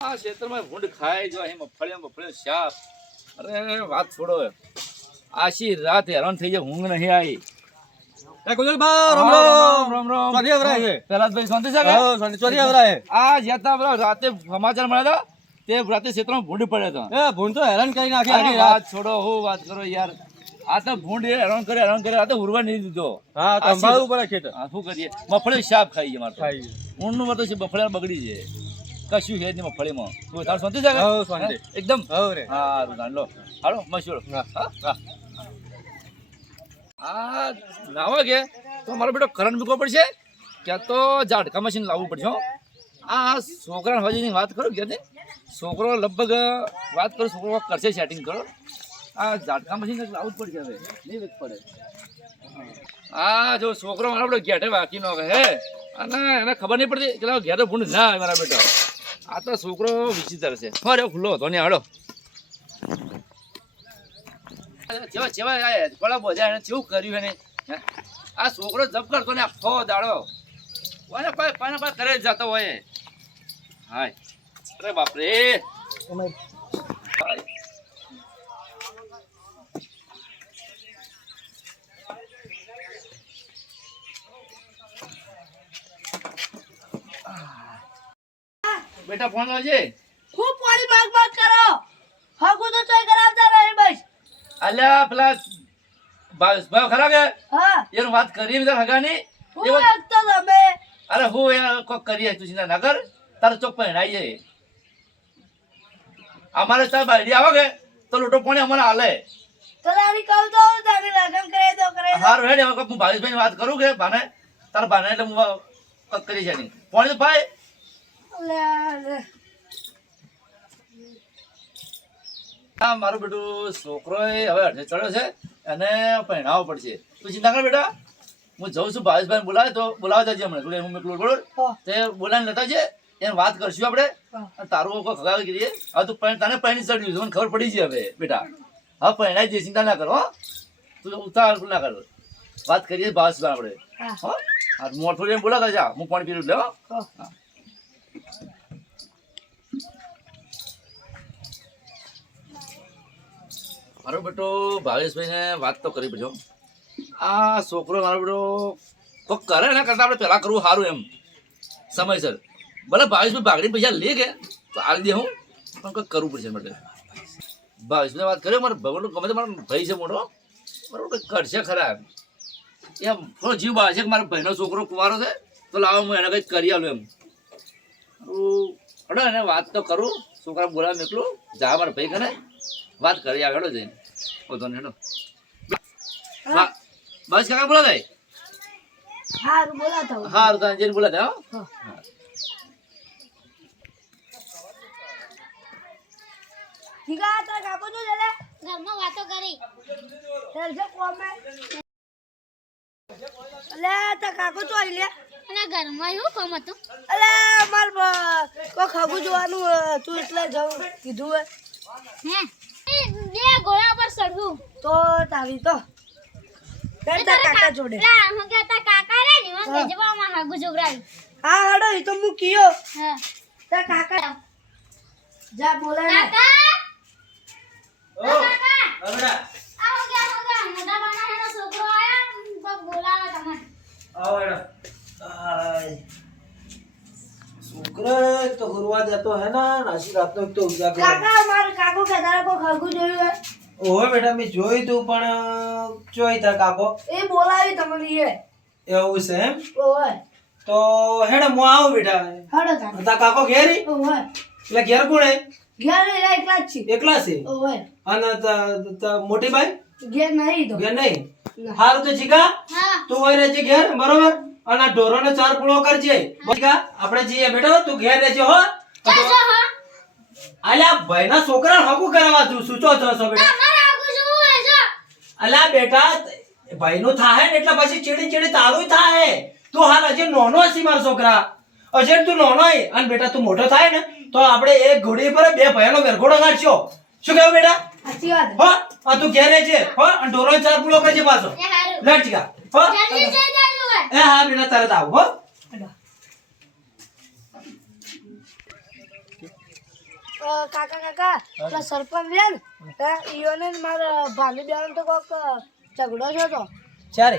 આ ક્ષેત્રમાં ભૂંડ ખાય જો અહીં મફળિયા શાપ. અરે વાત છોડો, આશી રાત હેરાન થઈ જાય, ઊંઘ નહીં આવી. રાતે સમાચાર મળ્યા તે રાતે ક્ષેત્રમાં ભૂંડ પડ્યા હતા. ભૂંડ તો હેરાન કરી નાખી. વાત છોડો, હું વાત કરો યાર. આ તો ભૂંડ હેરાન કરે આ તો ઉરવા નહીં દીધો. સંભાળવું પડે ખેતર. શું કરીએ, મફળી શાપ ખાઈ છે મારે. ઊંડનું મતો છે, મફળિયા બગડી છે, કશું છે નહીં મફળીમાં. તું તાર શાંતિ છે એકદમ? હારું ગાંડલો હાલો મશૂર. આ નાવા કે તો મારો બેટો કરંટ મૂકવો પડશે, ક્યાં તો ઝાટકા મશીન લાવવું પડશે. આ છોકરા હજીની વાત કરો કે છોકરો લગભગ વાત કરો, છોકરો કરશે સેટિંગ કરો. આ ઝાટકા મશીન લાવવું જ પડશે, હવે નહીં વેચ પડે. આ જો છોકરો મારા બેટો ઘેટે વાંકી નો હે, અને એને ખબર નહીં પડતી કે ઘેટો ભૂંડ ના આવે મારા બેટો. આ તો છોકરો વિચિત્ર છે. અરે ખુલ્લો હતો ને હાડો કેવું કર્યું એને. આ છોકરો જપ કરતો ને આખો દાડો કરે જતો હોય. હાય અરે બાપરે, બેટા ફોન લાવજે. ખૂબ પાણી માગ કરો. હગુ તો ચોય કરાવતા નહીં બસ. અલ્યા પેલા ભાવ ખરા કે હા એનું વાત કરી હગાની. હું એકતો તમે અરે હું યાર કોક કરીએ, તું ચિંતા ના કર, તારે ચોક પહેરાઈ જાય. અમારે તાર બાયડી આવે કે તો લોટો પાણી અમારે હાલે. તલારી કહું તો તારી લગન કરે તો કરે. હારું હેડ, હવે હું ભાવેશભાઈ વાત કરું કે બાને તાર બાને એટલે હું કોક કરી છે નહીં. પાણી તો ભાઈ હા મારું બેટું છોકરો હવે અડધે ચડ્યો છે, એને પહેણાવવો પડશે. તું ચિંતા કર બેટા, હું જઉં છું ભાવેશભાઈ બોલાવે તો બોલાવવા જજે હમણાં. હું મેકલું બરોબર તે બોલાવીને લેતા છે, એને વાત કરશું આપણે. તારું કોઈ ખગાવી કરીએ. હવે તું તને પહેણી ચડ્યું છે, મને ખબર પડી છે હવે બેટા. હવે પહેણાઈ દે, ચિંતા ના કરો. તું ઉતાર ના કર, વાત કરીએ ભાવેશભાઈ આપણે. હા મોટું એમ બોલાવતા જા, હું પાણી પીલું લે. હા મારો બેટો ભાવેશભાઈને વાત તો કરી પડજો. આ છોકરો મારો બેટો કોક કરે એના કરતાં આપણે પહેલાં કરવું સારું એમ સમયસર. ભલે ભાવેશભાઈ ભાગડી પૈસા લે કે તો આવી દે, હું પણ કંઈક કરવું પડશે માટે. ભાવેશભાઈ વાત કર્યો, મારે ભગવાન ગમે તે મારો ભાઈ છે મોટો, બરાબર કંઈક કરશે ખરા એમ. થોડો જીવ બહાર છે કે મારા ભાઈનો છોકરો કુંવારો છે તો લાવો હું એને કંઈક કરી આલું એમ. હડો એને વાત તો કરું, છોકરા બોલાવે મેકલું જા મારા ભાઈ કરે વાત કરી આવે. હેડો જઈને પોતો ને હેડો. બસ કાકા બોલા હારું બોલાતા હું. હારું તને જઈને બોલાતા. ઠીક આ તારા કાકો જો લે ઘરમાં વાતો કરી. હેલજો કોમે અલે તારા કાકો તો આઈ લે. અને ઘરમાં એવું કામ હતું? અલે માર કો ખગુ જોવાનું તું એટલે જાવ કીધું હે. હે બે ગોળા પર ચડવું તો તારી તો કાકા જોડે. લા હું કે તા કાકા રે ની મને જવામાં હાગુ જોગરાઈ. હા હડો ઈ તો હું કીયો. હા તા કાકા જા બોલાય. કાકા ઓ બેટા આવો ગયા મોટા બાના હેનો છોકરો આયા કોક બોલાવે તમને. આવો હેડો. છોકરા તો ગુરવા જતો હે ના નાસી રાતનો એક તો ઉજાગરો. કાકા માર કાકો કદાર કો ખગુ જોયું હે. ઓહે બેટા મેં જોઈ તું પણ જોઈ તાર કાકો એ બોલાવી તમને એ. એવું છે એમ? ઓય તો હેડે હું આવું બેટા. હડો તા. તાર કાકો ઘેરી ઓય એટલે ઘેર કોણ હે? ઘેર એલા એકલા જ છે. એકલા છે? ઓય અને મોટી બાઈ ઘેર નહીં તો. ઘેર નહીં? હારું તો જીગા હા તું હોય રહેજે ઘેર બરોબર, અને આ ઢોરોને ચાર પૂળો કરજે. જીગા આપણે જઈએ બેટો, તું ઘેર રહેજે હો. ચાલો હા અલ્યા ભાઈના છોકરા હકુ કરાવવા તું સૂચો છો બેટા. તમારે હાગુ જોવું હોય જો. અલ્યા બેટા ભાઈનું થાય ને એટલે પછી ચીડી ચીડી તારું થાય. તું હાલ હજી નાનો હશી મારો છોકરા, હજી તું નાનો હે. અને બેટા તું મોટો થાય ને તો આપણે એક ઘોડી પર બે ભાઈનો વેરઘોડો કાઢશો. શું કહેવું બેટા? સાચી વાત. હો આ તું ઘેર રહેજે હો, અને ઢોરો ચાર પૂળો કરજે પાછો. એ હારું લડ જીગા હો. જલ્દી જઈ જાજો હોય. એ હા બેટા તરત આવું હો. કાકા કાકા પેલા સરપંચ છે ને ઈયોને ને મારા ભાભી બેન તો કોક ઝઘડો છે તો ચારે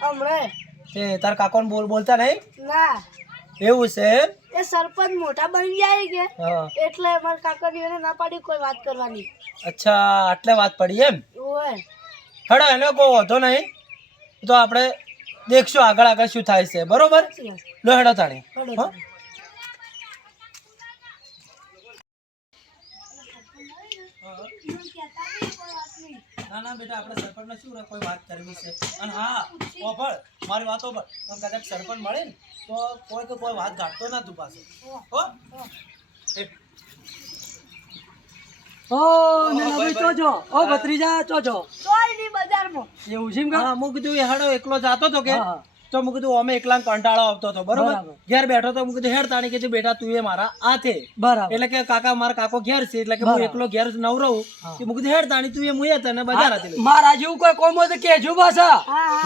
હમણાં તે તાર કાકોને બોલતા નહીં ના એવું છે એમ? એ સરપંચ મોટા બની જાય કે હા એટલે મારા કાકા એને ના પાડી કોઈ વાત કરવાની અચ્છા આટલે વાત પડી એમ ઓય હેડો એને કોઈ વાંધો નહીં તો આપણે દેખશું આગળ આગળ શું થાય છે બરોબર લો હેડો તાણી હો? ના ના બેટા આપણે સરપંચને શું રે કોઈ વાત કરવી છે અને હા ઓફળ મારી વાતો પર પણ કદાચ સરપંચ મળે ને તો કોઈ વાત ગાંઠતો ના તું પાસે હો ઓ નવી ચોજો ઓ ભત્રીજા ચોજો તોય ની બજારમાં એવું છે એમ હા મું કીધું એ હેડો એકલો જાતો તો કે હા. તો મું કીધું અમે એકલા કંટાળો આવતો હતો બરોબર બરાબર. ઘેર બેઠો તો મું કીધું હેડ તાણી કીધું બેટા તું એ મારા આથે બરાબર એટલે કે કાકા મારા કાકો ઘેર છે એટલે કે હું બરાબર. એકલો ઘેર નવરવું કે મું કીધું હેડ તાણી તું એ મુએ તને બજાર હતી લઈ. મારા જેવું કોઈ કોમ હોય તો કેજો પાછા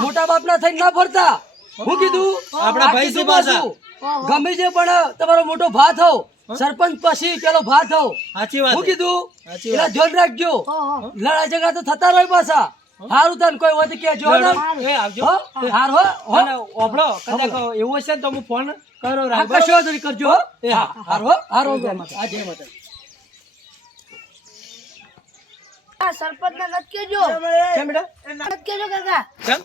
મોટા બાપ ના થઈને ના ફરતા હું કીધું આપણા આ ભાઈ કીધું છે પાછા. પાછું. ગમે છે પણ તમારો મોટો ભા થો સરપંચ પછી પેલો ભા થો સાચી વાત હું છે. કીધું સાચી એના વાત. ધ્યાન રાખજો લડાઈ ઝઘડા તો થતા રહે પાછા હારું તને કોઈ હોય તો કેજો ને. એ આવજો હો? હાર હો હો? અને ઓભળો કદાચ એવું હશે ને તો હું ફોન કરો હા, રાખ કશો વાંધો નહીં કરજો હો? એ હા હાર હો હાર હો જય માતા. જય માતા. આ સરપંચ ને નત કેજો કેમ બેટા નત કેજો કાકા કેમ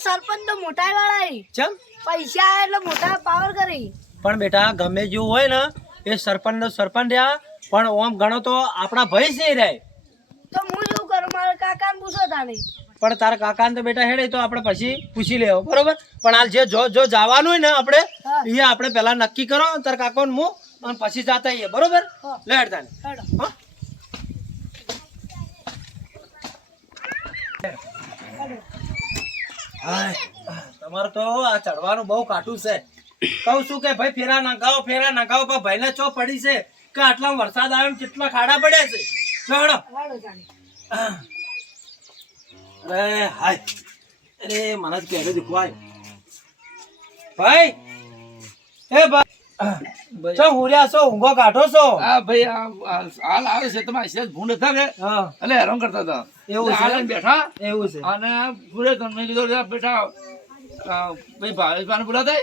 સરપંચ તો મોટા વાળા કેમ પૈસા આયા એટલે મોટા પાવર કરી પણ બેટા ગમે જેવું હોય ને એ સરપંચ નો સરપંચ રહ્યા પણ ઓમ ગણો તો આપણા ભાઈ છે રે તો હું શું કરું મારા કાકા ને પૂછો તાણી પણ તારા કાકાને તો બેટા હેડે તો આપણે પછી પૂછી લેવો બરોબર પણ હાલ જે જો જવાનું હોય ને આપણે હા. એ આપણે પહેલા નક્કી કરો તારા કાકોને હું અને પછી જાતા આવીએ બરોબર હા. લે હેડ તાને હેડો હો? હાય, તમારે તો આ ચડવાનું બહુ કાઠું છે કહું છું કે ભાઈ ફેરા નખાવો પણ ભાઈને ચો પડી છે કે આટલા વરસાદ આવ્યો ને કેટલા ખાડા પડ્યા છે ચડો હેડો તાણી અરે હાય અરે મને જ પહેલે દુખવાય ભાઈ એ ભાઈ ચો હુર્યા છો ઊંઘો કાઢો છો આ ભાઈ હાલ આવે છે તમારે સેજ ભૂંડ હતા કે હા એટલે હેરાન કરતા હતા એવું છે? હાલ આવીને બેઠા એવું છે અને પૂરે તમને કીધું કે બેટા ભાઈ ભાવેશભાઈને બોલાતા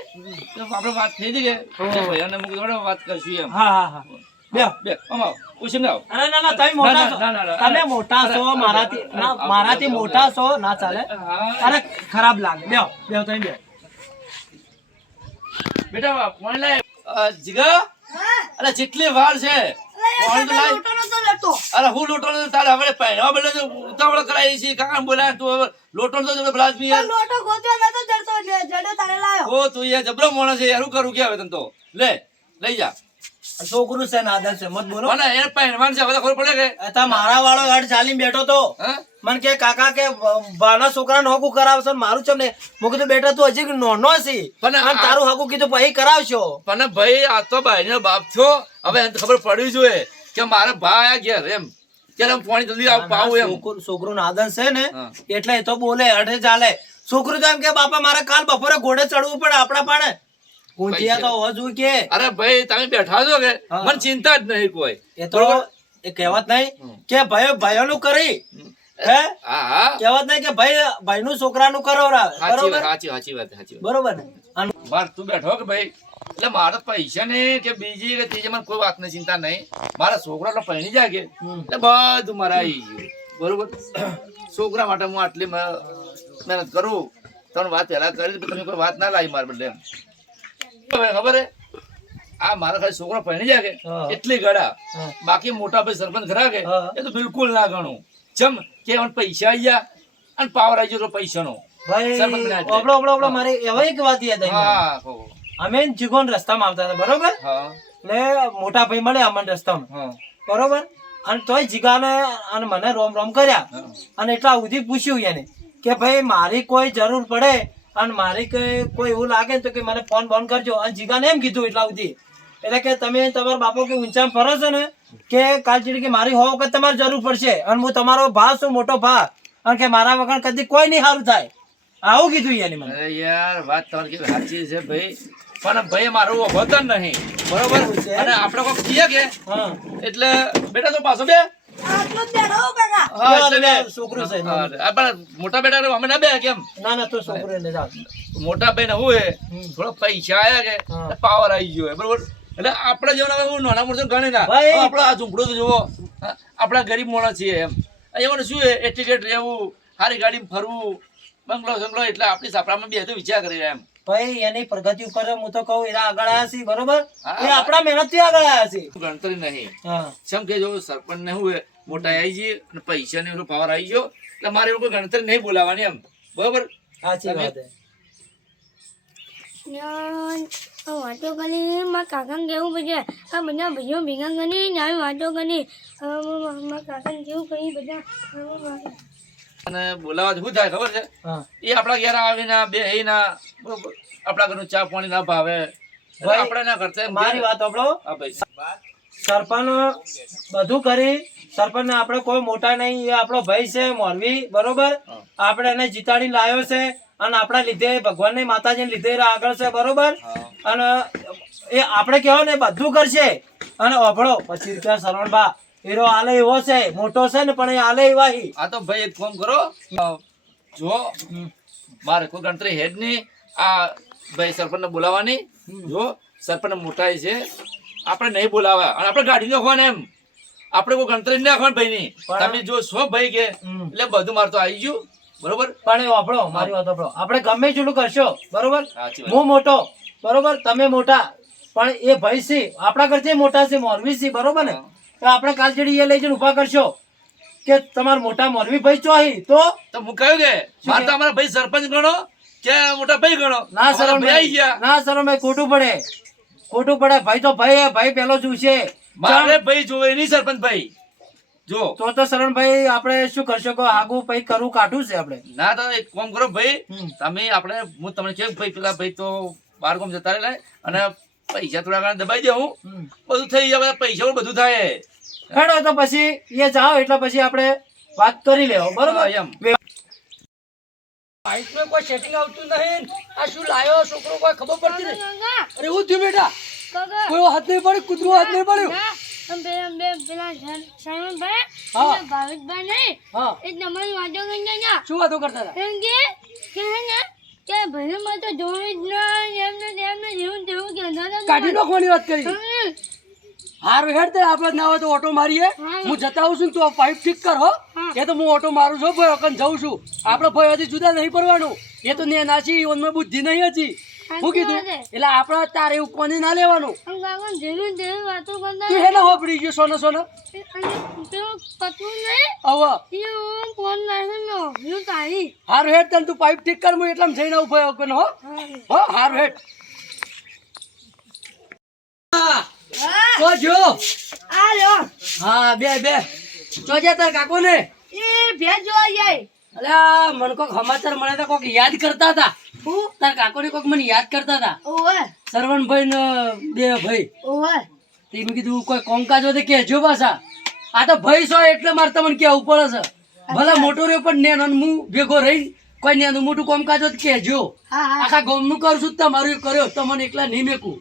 તો આપણે વાત થઈ હતી કે ભાઈ અને મૂકી દો, વાત કરશું એમ હા હા હા બે બે અમાવ ઉછીને આવો અરે ના ના તમે મોટા છો ના, ના, ના, તમે મોટા છો મારાથી ના મારાથી મોટા છો ના ચાલે અરે ખરાબ લાગે બે તમે બે બેટા કોણ લાય જીગા અરે જેટલી વાર છે કોણ તો લાય લોટો નતો લેતો અરે હું લોટો નથી તારે હવે પહેરવા બદલે તો ઉતાવળ કરાવી છે કાકા બોલાય તું હવે લોટો તો બ્લાસ બી યાર લોટો ગોત્યો નતો જડતો જડે તારે લાયો ઓ તું યાર જબરો માણસ છે યાર હું કરું કે હવે તને તો લે લઈ જા છોકરું છે નાદન છે મત બોલો મને એ પહેરવાન છે હવે તો ખબર પડે કે અતા મારા વાળો ગાડ ચાલીને બેઠો તો હા મને કે કાકા કે બાના છોકરા નો હકુ કરાવશો ને મારું ચમ ને હું કીધું બેટા તું હજી નાનો છે પણ અને તારું હકુ કીધું ભાઈ કરાવશો પણ ભાઈ આ તો ભાઈનો બાપ થયો હવે એને તો ખબર પડવી જોઈએ કે મારે ભાઈ આ ઘેર એમ ત્યારે હું પાણી જલ્દી પાવું એમ છોકરું નાદન છે ને હા. એટલે એ તો બોલે અડે ચાલે છોકરું તો એમ કે બાપા મારે કાલ બપોરે ઘોડે ચડવું પડે આપણા પાડે ઊંધિયા તો હોવા જોઈએ કે અરે ભાઈ તમે બેઠા છો કે હા. મને ચિંતા જ નહીં કોઈ એ તો એ કહેવત નહીં કે ભાઈઓનું કરી હે હા હા કહેવત નહીં કે ભાઈનું છોકરાનું કરો સાચી બરોબર વાત સાચી વાત બરોબર ને અને માર તું બેઠો કે ભાઈ એટલે મારે પૈસા નહીં કે બીજી કે ત્રીજી મને કોઈ વાતની ચિંતા નહીં મારા છોકરા એટલે પરણી જાય કે એટલે બધું મારે આવી ગયું બરોબર છોકરા માટે હું આટલી મહેનત કરું તમને વાત પહેલા કરી તમે કોઈ વાત ના લાવી મારા બદલે એમ હવે ખબર હે આ મારા ખાલી છોકરો પરણી જાય કે હા. એટલી ગળા હા. બાકી મોટા ભાઈ સરપંચ ખરા કે હા. એ તો બિલકુલ ના ગણું જેમ કે મને પૈસા આવી ગયા અને પાવર આવી ગયો પૈસાનો ભાઈ સરપંચ બનાવ્યા છે. ઓબળો મારે એવા એક વાત યાદ આવી મને. હા કહો. અમે જીગોન રસ્તામાં આવતા હતા બરોબર હા એટલે મોટા ભાઈ મળે અમને રસ્તામાં હા બરોબર અને તોય જીગાને અને મને રોમ રોમ કર્યા હા. અને એટલા સુધી પૂછ્યું એને કે ભાઈ મારી કોઈ જરૂર પડે અને મારી કોઈ એવું લાગે ને તો કે મને ફોન બોન કરજો અને જીગાને એમ કીધું એટલા સુધી એટલે કે તમે તમારા બાપો કે ઊંચામાં ફરો છો ને કે કાલ ચીડી કે મારી હો વખત તમારે જરૂર પડશે અને હું તમારો ભા છું મોટો ભા અને કે મારા વગર કદી કોઈ નહીં સારું થાય આવું કીધું એને મને અરે યાર વાત તમારી કેવી સાચી છે ભાઈ પણ ભાઈ મારું વતન નહીં બરોબર એવું છે? અને આપણે કોઈ કહીએ કે હા એટલે બેટા તો પાછો બે આટલો જ બેઠો હો કાકા. હા એટલે બે છોકરું છે હા, આ પણ મોટા બેટા અમે ના બે કેમ ના ના તો છોકરું એને જાવ મોટા ભાઈ ને હું હે થોડા પૈસા આયા કે હા. પાવર આવી ગયો હે, બરોબર એટલે આપણે જેવા હવે હું નાના મોટા ગણે ના ભાઈ. હવે આપણો આ ઝૂંપડો તો જુઓ હા, આપણા ગરીબ માણસ છીએ એમ એમાં શું હે એટીકેટ રહેવું સારી ગાડીમાં ફરવું બંગલો સંગલો એટલે આપણી સાપડામાં બે તો વિચાર કરી રહ્યા એમ ભાઈ એની પ્રગતિ ઉપર હું તો કહું એના આગળ આવ્યા છે બરોબર હા. એ આપણા મહેનત થી આગળ આવ્યા છે ગણતરી નહીં હા જેમ કે જો સરપંચ ને હું હે મોટા આવી જઈએ અને પૈસા ને પાવર આવી ગયો એટલે મારે એવું કોઈ ગણતરી નહીં બોલાવવાની એમ બરોબર સાચી વાત છે વાતો કરી મારા કાકાને કેવું પડશે આ બધા ભાઈઓ ભેગા કરી ને આવી વાતો કરી મારા કાકાને કેવું કહી બધા અને બોલાવા શું થાય ખબર છે હા એ આપણા ઘેર આવીને બે ના બરોબર આપણા ઘરનું ચા પાણી ના ભાવે એટલે ભાઈ, આપણે ના કરતા એમ મારી વાત સાંભળો હા ભાઈ સરપંચ બધું કરી સરપંચ ને આપણે કોઈ મોટા નહીં એ આપણો ભાઈ છે મોરવી બરોબર હા. આપણે એને જીતાડી લાવ્યો છે અને આપણા લીધે ભગવાન ની માતાજી ને લીધે એ આગળ છે બરોબર હા. અને એ આપણે કહેવાય ને બધું કરશે અને ઓભળો 25 રૂપિયા સરવણબા હીરો આલે એવો છે મોટો છે ને પણ એ આલે એવા હી. આ તો ભાઈ એક કામ કરો જો મારે કોઈ ગણતરી હેડ નહીં આ ભાઈ સરપંચ ને બોલાવવાની જો સરપંચ મોટા છે આપણે નહીં બોલાવા અને આપણે ગાડી નાખવાને એમ આપણે કોઈ ગણતરી નહીં નાખવાની ભાઈ ની પણ- તમે જો છો ભાઈ કે એટલે બધું મારે તો આવી ગયું બરોબર પણ એ ઓભળો મારી વાત ઓભળો આપણે ગમે તેટલું કરશો બરોબર સાચી વાત. હું મોટો બરોબર તમે મોટા પણ એ ભાઈ છે આપણા કરતા મોટા છે મોરવી છે બરોબર ને હા. તો આપણે કાલ જેડી એ લઈ જઈને ઉભા કરશો કે તમારા મોટા મોરવી ભાઈ ચોહી તો તો હું કહ્યું કે મારે તો અમારા ભાઈ સરપંચ ગણો કે મોટા ભાઈ ગણો ના અમારા સરો ભાઈ આવી ગયા ના સરો ખોટું પડે ભાઈ તો ભાઈ હે, ભાઈ પેલો જોશે મારે ભાઈ જોવે નહીં સરપંચ ભાઈ જો તો શરણભાઈ આપણે શું કરશો કે આગું ભાઈ કરવું કાઢું છે આપણે ના તો એક કામ કરો ભાઈ હમ. તમે આપણે હું તમને કેમ ભાઈ પેલા ભાઈ તો બાર ગામ જતા રહેલા અને પૈસા થોડા ઘણા દબાઈ દે હું બધું થઈ જાય પૈસા બધું થાય હેડો તો પછી એ જાઓ એટલે પછી આપણે વાત કરી લેવો બરોબર હા, એમ. બાઈકમાં કોઈ સેટિંગ આવતું નહીં આ શું લાયો છોકરો કોઈ ખબર પડતી નહીં કાકા અરે હું થયું બેટા કાકા કોઈ હાથ નહીં પડ્યું કૂતરું હાથ નહીં પડ્યું ના પેલા સાયમનભાઈ હા. અને ભાવિકભાઈ નહીં હા એ તમારી વાતો કરી ગયા શું વાતો કરતા હતા એમ કે હે ને કે ભાઈ માં તો જોઈ જ ના એમને જેવું તેવું કહેતા હતા. કાઢી નાખવાની વાત કરી હમ. હારું હેડ તે આપણે ના હોય તો ઓટો મારીએ હું જતા આવું છું ને તું પાઇપ ઠીક કર હો એ તો હું ઓટો મારું છું ભાઈ અકન જઉં છું આપણે ભાઈ હજી જુદા નહીં પડવાનું એ તો ને નાચી ઓનમાં બુદ્ધિ નહીં હતી શું કીધું એટલે આપણે તારે એવું કોને ના લેવાનું આમ કાકા જેવું તેવું વાતો કરતા તું હેના હોપડી ગયો સોનો સોનો અને પેલું પતલું નહીં હવે એ હું ફોન નાખ્યો હું તારી હારું હેડ તને તું પાઇપ ઠીક કર હું એટલામાં જઈને આવું ભાઈ અકન હો હો હારું હેડ તો જો આ લો હા બે તો જા તાર કાકો ને એ ભેજ જોવા જાય અલ્યા મને કોક સમાચાર મળે તો કોક યાદ કરતા હતા હું તાર કાકો ને કોક મને યાદ કરતા હતા ઓવે સરવણભાઈ ને બે ભાઈ ઓવે તે મેં કીધું કોઈ કોમકાજ હોય તો કહેજો પાછા આ તો ભાઈ છો એટલે મારે તમને કેવું પડે છે ભલે મોટો રહ્યો પણ નેનો ને હું ભેગો રહીને કોઈ નેનું મોટું કોમકાજ હોય તો કહેજો હા હા આખા ગામનું કરું છું તમારું એ કર્યો તમને એકલા નહીં મેકું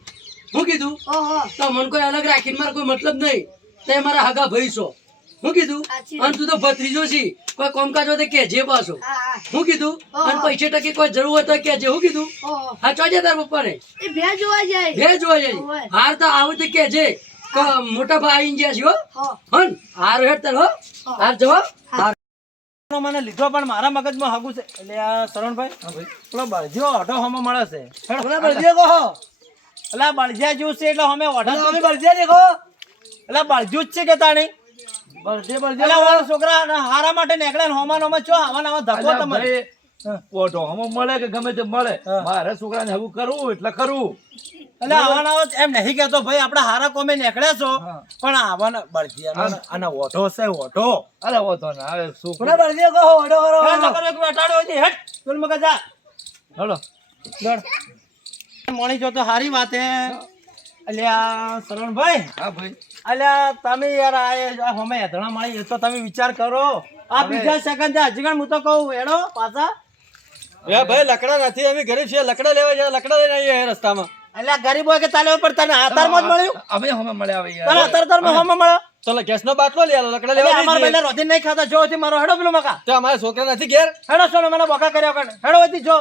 હું કીધું ઓહો તો મને કોઈ અલગ રાખીને મારે કોઈ મતલબ નહીં તે મારા હગા ભાઈ છો હું કીધું સાચી અને તું તો ભત્રીજો છી કોઈ કોમકાજ હોય તો કહેજે પાછો હા હા હું કીધું અને પૈસા ટકે કોઈ જરૂર હોય તો કહેજે હું કીધું ઓહો હા ચોજે તાર પપ્પાને એ ભેજ જોવા જાય બે જોવા જઈ ઓવે. હાર તો આવું તો કહેજે કે મોટા ભાઈ આવીને ગયા છે હો હો હન હાર હેડ તાર હો હાર જવા હાર મને લીધો પણ મારા મગજમાં હગું છે એટલે આ શરણભાઈ પેલો બળજીઓ ઓઢો હમો મળે છે બોલા બળદિયા કહો એટલે આ બળજીયા જેવું છે એટલે અમે ઓઢો તમે બળદિયા દેખો એટલે બળજ્યું જ છે કે તાણી બળદે એટલે વાળા છોકરા હારા માટે નીકળે ને હોમાં હોમાં ચો આવા ને આવા ધક્કો અલ્યા તમારે ભાઈ, ઓટો હમો મળે કે ગમે તે મળે હા. મારે છોકરાને હગું કરવું એટલે કરવું એટલે આવા ને આવા એમ નહીં કહેતો ભાઈ આપણે હારા કોમે નીકળ્યા છો હા. પણ આવા ને બળજીયા અને ઓઢો છે ઓઢો અરે વાંધો ના હવે શું બોલા બળદિયા કહો ઓડો કરો હેડ નકર એક બેઠાડો હોય છે, હેડ ચલ મગજ જા હલો દોડ મણી જો તો હારી વાત હે અલ્યા શરણભાઈ હા ભાઈ અલ્યા તમે યાર આ હમે હેધણા મળી એ તો તમે વિચાર કરો આ બીજા સેકન્ડ હજી ગણ હું તો કહું હેડો પાછા ભાઈ લકડા નથી અમે ગરીબ છીએ લકડા લેવા જાય લકડા લઈને આવીએ રસ્તામાં એટલે આ ગરીબ હોય કે ચાલે ઉપર તને આતારમાં જ મળ્યું અમે હમણાં મળ્યા હવે તને યાર આતારમાં હોમાં મળ્યો ચલો ગેસનો બાટલો લે આલો, લકડા એટલે લેવા અમાર દીધી. બેને રોધી નહીં ખાતા જો થી મારો હેડો પેલો મકા તો અમારા છોકરા નથી ઘેર. હેડો સોનો મને બોકા કર્યો કણ હેડો હતી જો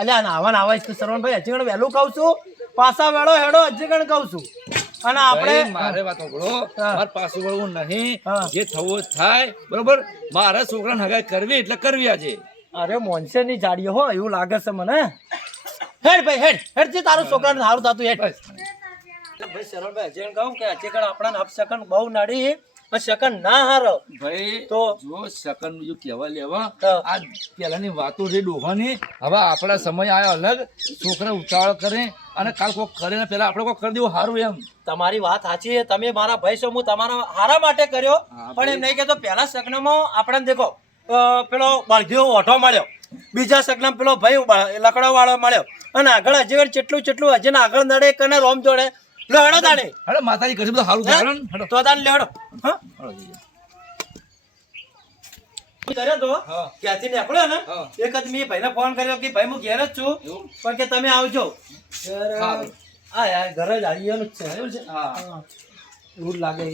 અલ્યા નાવા નાવા છે સરવણભાઈ હજી ગણ વહેલું કહું છું પાછા વેળો હેડો હજી ગણ કહું છું અને આપણે ભાઈ, મારે વાત સાંભળો. હા. મારે પાછું વળવું નહીં. હા. જે થવું હોય થાય બરોબર. મારા છોકરાને હગાઈ કરવી એટલે કરવી આજે. અરે મોનસે ની જાડીઓ હો એવું લાગે છે મને હેડ ભાઈ હેડ જે તારું છોકરાને સારું થતું હેડ બસ. ભાઈ સરવણભાઈ હજી કહું કે હજી ગણ આપણાને અપશકન બહુ નડી શકન ના હારો ભાઈ તો જો સેકન્ડ બીજું કહેવા લેવા હા. આ પેલાની વાતો છે ડોહાની. હવે આપણા સમય આવ્યો અલગ. છોકરા ઉતાવળ કરે અને કાલ કોક કરે ને પેલા આપણે કોક કરી દેવું સારું એમ. તમારી વાત સાચી છે તમે મારા ભાઈ છો હું તમારા હારા માટે કર્યો હા, પણ એમ નહીં કહેતો પહેલા સગનામાં આપણને દેખો પેલો બળદીઓ ઓઠો મળ્યો બીજા સગનામાં પેલો ભાઈ લકડો વાળો મળ્યો અને આગળ હજી ચેટલું હજી ને આગળ નડે કને રોમ જોડે લો હેડો તાણે હેડો માતાજી કરશે બધું સારું થાય. હેડો. તો તાને લેડો હા હેડો જઈએ. કર્યો તો હા. ક્યાંથી નીકળ્યો ને હા. એક જ મેં ભાઈને ફોન કર્યો કે ભાઈ હું ઘેર જ છું એવું? પણ કે તમે આવજો સારું. હા યાર ઘરે જ આવ્યું જ છે એવું છે હા. એવું જ લાગે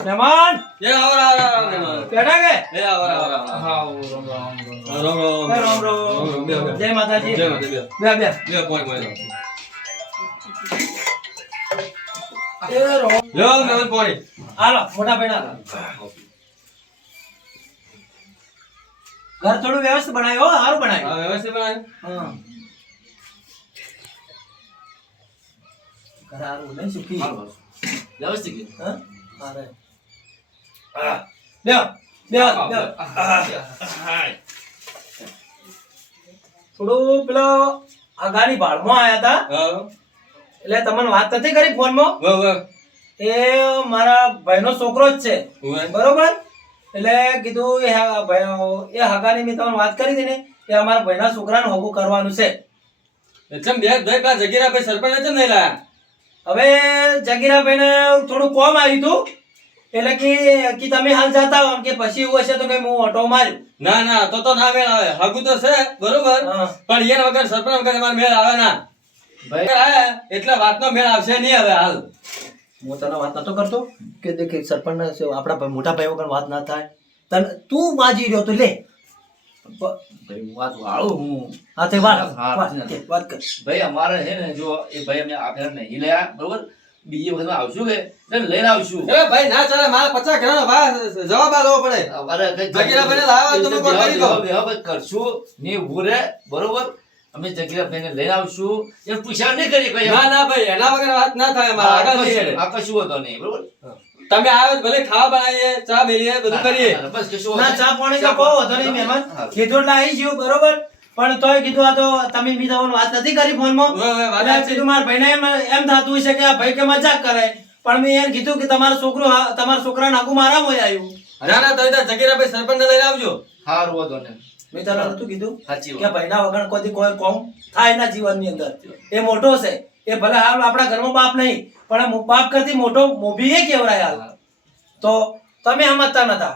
મહેમાન એ આવો, આવો, આવો, આવો, આવો. બેઠા કે એ આવો, આવો, આવો. હા, રામ, રામ, રામ. રામ, રામ. એ રામ રામ. રામ, બે, બે. જય માતાજી જય માતા, બે. બે બે બે, પોણી, પોણી. એ રામ. લ્યો, મહેમાન પોણી. હાલો મોટા ભાઈ ના ઘર થોડું વ્યવસ્થિત બનાવ્યું હો સારું બનાવ્યું હા, વ્યવસ્થિત બનાવ્યું? હા ઘર સારું નહીં સુખી સારું, સારું. વ્યવસ્થિત કીધું. હા અરે લ્યો લ્યો લ્યો થોડું પેલો આગાની ભાડમાં આયા હતા હા. એટલે તમને વાત નથી કરી ફોનમાં વાહ, વાહ. એ મારા ભાઈનો છોકરો જ છે ઉવે. બરોબર એટલે કીધું એ હગાની મેં તમને વાત કરી હતી ને એ અમારા ભાઈના છોકરાને હગું કરવાનું છે ચમ બે ભાઈ પેલા જગીરાભાઈ સરપંચ ચમ નહીં લાયા? હવે જગીરાભાઈને થોડું કોમ આવ્યું હતું એટલે કે તમે હાલ જતા હો કે પછી એવું હશે તો કે હું ઓટો માર્યું ના ના તો ના મેળ આવે. હગું તો છે બરોબર હા. પણ એના વગર સરપંચ વગર અમારે મેળ આવે ના ભાઈ આયા એટલે વાતનો મેળ આવશે નહીં હવે હાલ. હું તને વાત નતો કરતો કે દેખ સરપંચ આપણા મોટા ભાઈ વગર વાત ના થાય તને તું બાજી રહ્યો તો લે ભાઈ હું વાત વાળું હું. હા તે વાત હા, વાત હા. કે, વાત કર ભાઈ અમારે છે ને જો એ ભાઈ અમે આપેલા નહીં લયા બરોબર. બીજી વખત આવશું કે એટલે લઈને આવશું. એ ભાઈ ના ચાલે મારે 50 ઘરનો જવાબ આલવો પડે. અરે કંઈક જગીરાભાઈને લાવવા તો હું કોલ કરી દઉં. બેહો, કંઈક કરશું ને ઊભું રહે બરોબર. અમે જગીરાભાઈને લઈને આવશું એ પૂછ્યા નહીં કરીએ કઈ. ના ના ભાઈ એના વગર વાત ના થાય મારે આગળ નહીં હેડે. આ કશું હતો નહીં બરોબર. તમે આવ્યો તો ભલે ખાવા બનાવીએ ચા મેલીએ બધું કરીએ. બસ કશું ના ચા પાણી તો કહો હતો નહીં મહેમાન હા. કીધું એટલે આવી ગયું બરોબર પણ તોય કીધું આ તો તમે બી તમને વાત નથી કરી ફોનમાં હવે વાત એટલે કીધું મારા ભાઈને એમ થતું હશે કે આ ભાઈ કે મજાક કરે પણ મેં એમ કીધું કે તમારો છોકરો તમારા છોકરાને આગું મારામાં આવ્યું ના ના તમે ત્યાં જગીરાભાઈ સરપંચને લઈને આવજો. સારું હતો ને. મેં તને નતું કીધું સાચી કે વાત. ભાઈના વગર કોઈ કોમ થાય ના જીવનની અંદર એ મોટો છે એ ભલે હાલ આપણા ઘરમાં બાપ નહીં પણ બાપ કરતી મોટો મોભી એ કેવરાય હાલ તો તમે સમજતા નતા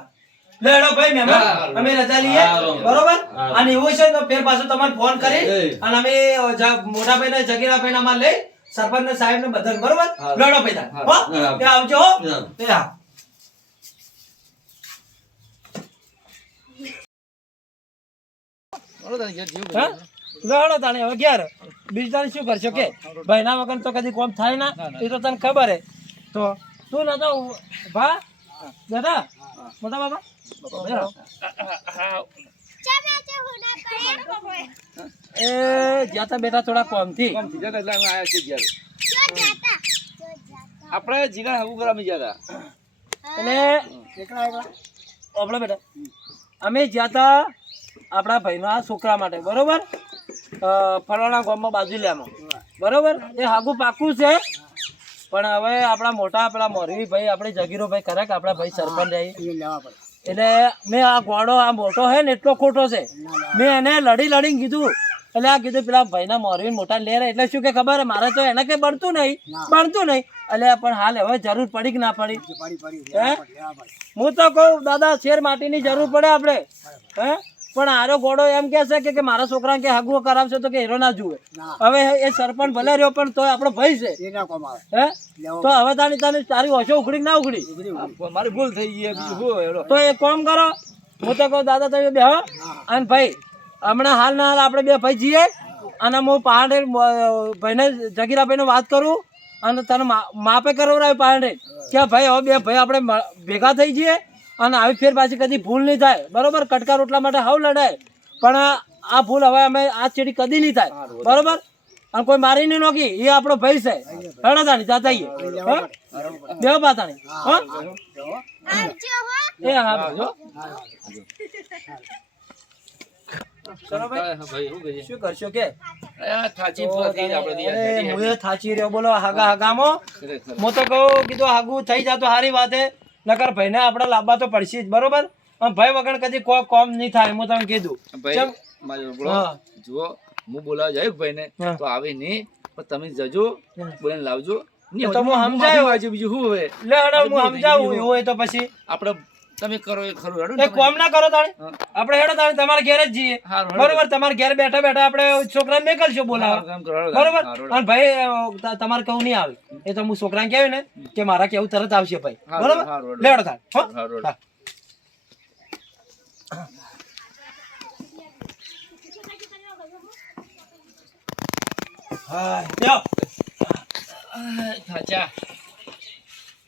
લેડો ભાઈ મહેમાન હા. અમે રજા લઈએ હા. બરોબર હા. અને એવું છે તો ફેર પાછું તમારે ફોન કરી એ. અને અમે મોટા ભાઈ ને જગીરા ભાઈ અમારે લઈ સરપંચ ને સાહેબ ને બધા બરોબર હા. લેડો ભાઈ તાર. હો હા. એ આવજો હો હા. એ હા હા? લેડો તાણે હવે ઘેર બીજું તાણે શું કરશો કે ભાઈના વગર તો કદી કોમ થાય ના એ તો તને ખબર હે તો તું નતો ભા દાદા મોટા બાબા એ જાતા બેટા થોડા કોમ થી એટલે અમે આયા છીએ ઘેર. આપણે જીગા હવું કરવા ગયા હતા. એટલે ઓબળો બેટા અમે જાતા આપણા ભાઈના છોકરા માટે બરોબર ફલાણા ગામમાં બાજુલિયામાં બરોબર એ હાગું પાકું છે પણ હવે આપણા મોટા પેલા મોરવી ભાઈ આપણે જગીરો ભાઈ કરે કે આપણા ભાઈ સરપંચ એટલે મેં આ ગોળો આ મોટો હે ને એટલો ખોટો છે મેં એને લડીને કીધું એટલે આ કીધું પેલા ભાઈના મોરવી મોટા લે એટલે શું કે ખબર હે મારે તો એને કઈ બનતું નહીં એટલે પણ હાલ હવે જરૂર પડી કે ના પડી હે હું તો કહું દાદા શેર માટીની જરૂર પડે આપણે હે પણ આરો ગોડો એમ કે છે કે મારા છોકરા કે હગવો કરાવશે તો કે હીરો ના જુએ. હવે એ સરપંચ ભલે રહ્યો પણ તોય આપણો ભાઈ છે હે તો હવે તારી ઓછો ઉખડી ના ઉખડી મારી ભૂલ થઈ ગઈ બીજું શું હેડો. તો એક કામ કરો હું તો કહું દાદા તમે બેહો અને ભાઈ હમણાં હાલ ના હાલ આપણે બે ભાઈ જઈએ અને હું પહાડે ભાઈને જગીરાભાઈને વાત કરું અને તને માપે કરાવરાય પહાડે કે ભાઈ હવે બે ભાઈ આપણે ભેગા થઈ જઈએ અને આવી ફેર પાછી કદી ભૂલ નહીં થાય બરોબર. કટકા રોટલા માટે હાવ લડાય પણ આ ભૂલ હવે અમે આ ચેડી કદી નહીં થાય બરોબર. અને કોઈ મારી નહીં નોકી એ આપણો ભાઈ છે હડતાની જાતાઈએ દેવ પાતાની હા એ હા જો ભાઈ શું કહીએ? શું કરશો કે થાચી પૂરા થઈ ગયા આપણે યાર. અરે, હું એ થાચી રહ્યો બોલો હાગા હાગામાં ખરેખર. હું તો કહું કીધું હાગું થઈ જાય તો સારી વાત હે નકર ભાઈને આપણે લાવવા તો પડશે જ બરોબર. અને ભાઈ વગર કદી કોઈ કોમ નહીં થાય હું તમને કીધું ભાઈ ચમ. મારો બોલો હા. જુઓ હું બોલાવા જાય ભાઈને હા. તો આવે નહીં પણ તમે જજો બોલાને લાવજો નહીં તો હોય હું તો સમજાયો. માફી માંગજો, બીજું શું હવે લે હડો હું સમજાવું એવું હોય તો પછી આપણે તમે કરો એ ખરું હેડો ને એ તમે. કોમ ના કરો તાણે હા. આપણે હેડો તાણે તમારા ઘેર જ જઈએ હારું, હેડો. બરોબર. તમારા ઘેર બેઠા બેઠા આપણે છોકરાને મેકલશો બોલાવા કામ કરો હેડો. બરોબર. હારું, અને ભાઈ તમારે કહું નહીં આવે એ તો હું છોકરાને કહેવાય ને કે મારા કેવું તરત આવશે ભાઈ હારું, બરોબર. હારું, હેડો. લેવડો તાણ હો? હારું, હેડો. હા. હા લ્યો. થાચા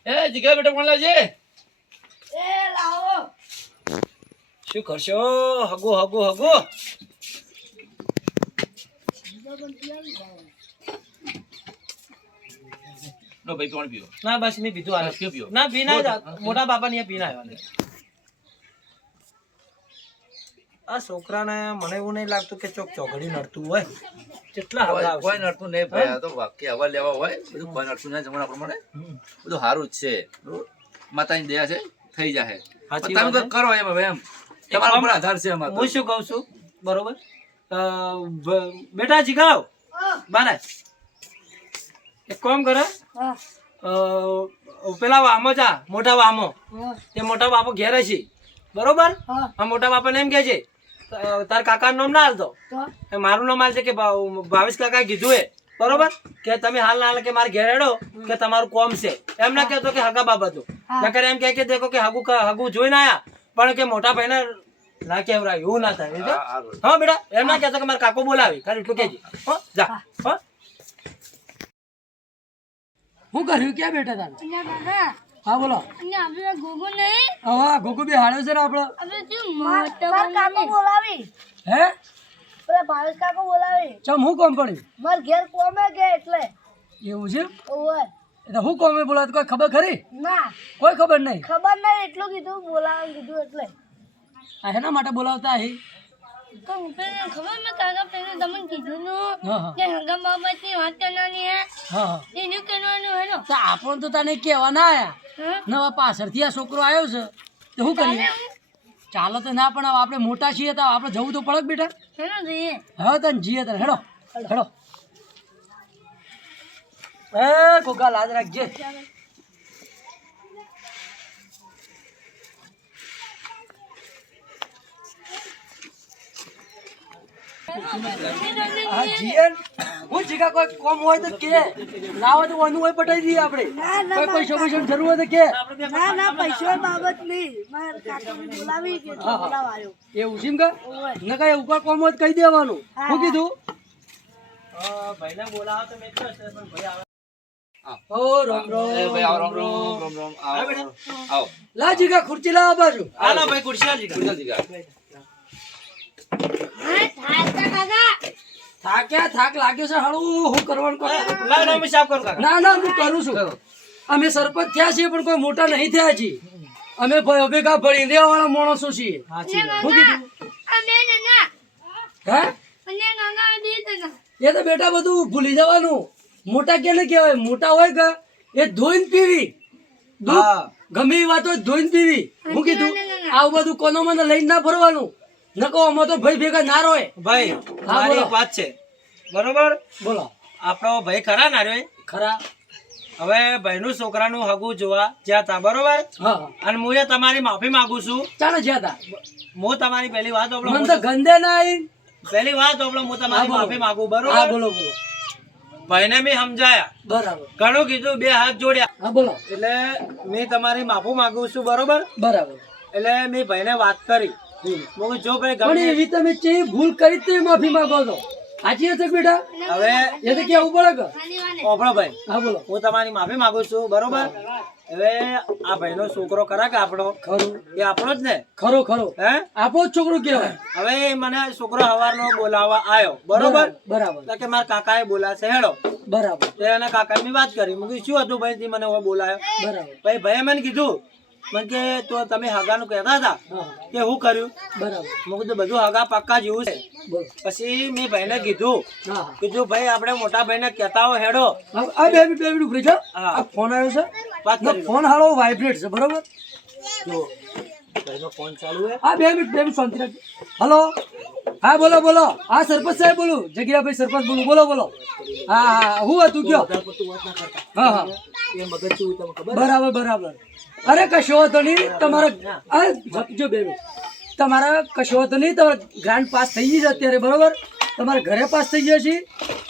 એ જીગા બેટા કોણ લાવજે શું કરશો હગો હગો હગો નો ભાઈ કોણ પીવો ના બસ મેં પીધું આ પીવો, પીવો. ના પીના મોટા બાપા ને પીના આવ્યા આ છોકરાને મને એવું નહીં લાગતું કે ચોક ચોઘડી નડતું હોય કેટલા હગા કોઈ આવશે. નડતું નહીં ભાઈ આ તો વાક્ય હવા લેવા હોય બધું કોઈ નડતું નહીં જમણા પ્રમાણે બધું સારું જ છે બરોબર. માતાની દયા છે થઈ જાય સાચી તમે વાત તો છે. કરો એમ હવે એમ તમારા ઉપર આધાર છે અમારો હું શું કહું છું બરોબર બેટા જીગાવ બારે એક કામ કરે હા પેલા વામો જા મોટા વામો હા તે મોટા બાપો ઘેર છે બરોબર. હા આ મોટા બાપાને એમ કે છે તાર કાકા નામ ના હાલતો તો એ મારું નામ હાલ છે કે ભાવેશ કાકા કીધું એ બરોબર કે તમે હાલ ના હાલ કે મારે ઘેર હેડો કે તમારું કોમ છે એમ ના કહેતો કે હગા બાબતો નકર એમ કે દેખો કે હગું જોઈને આયા પણ કે મોટા ભાઈને ના કેવરાય એવું ના થાય સમજ્યો? હા બેટા એમ ના કહેતો કે મારા કાકો બોલાવી ખાલી એટલું કહેજે હો જા હો હું કર્યું ક્યાં બેઠા તારે અહીંયા કાકા હા બોલો અહીંયા આપણે ગોગો નહીં હવે ગોગો બી હાડ્યો છે ને આપણો આપણે શું મોટા કાકો બોલાવી હે પેલા ભાવેશ કાકો બોલાવી ચમ હું કોમ પડ્યું માર ઘેર કોમે ગયા એટલે એવું છે ઓય એટલે હું કોમે બોલાવતો કોઈ ખબર ખરી ના કોઈ ખબર નહીં ખબર નહીં એટલું કીધું બોલાવવાનું કીધું એટલે આ હેના માટે બોલાવતા હે તો પેલા ખબર મેં કાકા પેલા તમને કીધું નું હા હા કે હગા બાબતની વાત કરવાની હે હા હા એનું કરવાનું હેનો તો આપણને તો તને કહેવા ના આયા હા નવા પાછળથી આ છોકરો આવ્યો છે તો શું કરીએ ચાલો તો ના પણ હવે આપણે મોટા છીએ તો આપણે જવું તો પડે જ બેટા હેનો જઈએ હવે તને જીએ તને હેડો હેડો એ કોકા લાજ રાખજે હા જીયન હું જીગા કોઈ કોમ હોય તો કે લાવો તો વાનું હોય પટાઈ દઈએ આપણે કોઈ પૈસા પૈસા જરૂર હોય તો કે ના ના પૈસા બાબત નહીં માર કાકાને બોલાવી કે બોલાવા આવ્યો એવું છે એમ કે ન કઈ એવું કોઈ કોમ હોય તો કહી દેવાનું શું કીધું ભાઈને બોલાવો તો મેં કહ્યું છે, પણ ભાઈ આવે ઓ રામ એ ભાઈ આવો રામ રામ રામ રામ આવો આવો લા જીગા ખુરચી લાવો બાજુ હાલો ભાઈ ખુરશી આલી કુરતા જીગા હા થાતા કાકા થાક્યા થાક લાગ્યો છે હળવું હું કરવાનું કહો. લાવ નામ સાફ કર કાકા ના ના હું કરું છું અમે સરપંચ થયા છીએ પણ કોઈ મોટા નહીં થયા છીએ અમે ભેગા ભણી દેવાવાળા માણસો છીએ સાચી વાત. શું કીધું અમે ના હે અને કાકા દીધ ના એ તો બેટા બધું ભૂલી જવાનું મોટા કેને કહેવાય મોટા હોય કે એ ધોઈને પીવી દૂધ હા. ગમે એવી વાત હોય ધોઈને પીવી હું કીધું આવું બધું કોનો મને લઈને ના ફરવાનું નકો આમાં તો ભાઈ ભેગા ના રોય ભાઈ મારી બોલો. એક વાત છે બરોબર બોલો આપણો ભાઈ ખરા ના રહ્યો ખરા હવે ભાઈનું છોકરાનું હગું જોવા જ્યાં તા બરોબર હા હા અને હું એ તમારી માફી માંગુ છું. ચાલો જ્યાં તા હું તમારી પહેલી વાત મને તો સાંભળો. ગંદે ના આવી પહેલી વાત સાંભળો, હું તમારી બોલો. માફી માંગુ હા બરોબર. બોલો બોલો ભાઈને મેં સમજાયા, બરાબર ઘણું કીધું, બે હાથ જોડ્યા, હા બોલો એટલે મેં તમારી માફી માંગુ છું બરોબર. બરાબર એટલે મેં ભાઈને વાત કરી, હમ. હું કીધું, જો ભાઈ પણ ગમે એવી તમે જે ભૂલ કરી તે માફી માંગો છો સાચી હશે બેટા હવે એ તો કેવું પડે કે ઓભળો ભાઈ, હા બોલો હું તમારી માફી માંગુ છું બરોબર. હવે આ ભાઈનો છોકરો ખરા કે આપણો, ખરું એ આપણો જ ને ખરો ખરો હે. આપો જ છોકરો કેવાય હવે મને છોકરો સવારનો બોલાવવા આવ્યો બરોબર. બરાબર એટલે કે મારા કાકાએ બોલાશે હેડો. બરાબર તો એના કાકાની વાત કરી, મેં કીધું શું હતું ભાઈ તે મને હવે બોલાયો. બરાબર ભાઈ ભાઈએ મને કીધું, મને કે તો તમે હગાનું કહેતા હતા હા કે હું કર્યું. બરાબર મેં કીધું બધું હગા પાક્કા જેવું છે. બોલો પછી મેં ભાઈને કીધું, હા હા કીધું ભાઈ આપણે મોટા ભાઈને કહેતા હો હેડો. આ બે મિનિટ ઉભરી જાઓ. હા. આ ફોન આવ્યો છે વાત ના, કરી લો. ફોન હારો વાઇબ્રેટ છે બરોબર જો ભાઈનો ફોન ચાલુ હે. હા 2 મિનિટ શાંતિ રાખજો હલો હા બોલો બોલો હા સરપંચ સાહેબ બોલું જગ્યાભાઈ સરપંચ બોલું બોલો બોલો હા હા હું હતું કયો હા હા એ મગજ જેવું તમને ખબર. બરાબર બરાબર અરે કશો હતો નહીં તમારા આ જપજો 2 મિનિટ તમારા કશો હતો નહીં તમારા ગ્રાન્ટ પાસ થઈ ગઈ છે અત્યારે બરોબર તમારા ઘરે પાસ થઈ ગયા છે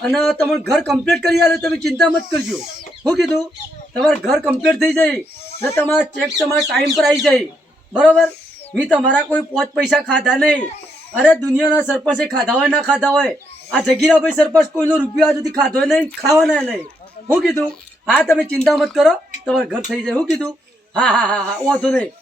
અને તમારું ઘર કમ્પ્લીટ કરી આલે તમે ચિંતા મત કરજો શું કીધું તમારું ઘર કમ્પ્લીટ થઈ જાય ને તમારા ચેક તમારા ટાઈમ પર આવી જાય બરોબર મેં તમારા કોઈ 5 પૈસા ખાધા નહીં અરે દુનિયાના સરપંચે ખાધા હોય ના ખાધા હોય આ જગીરાભાઈ સરપંચ કોઈનો રૂપિયો આજ સુધી ખાધો નહીં ખાવાના નહીં શું કીધું હા તમે ચિંતા મત કરો તમારું ઘર થઈ જાય શું કીધું હા હા હા હા વાંધો નહીં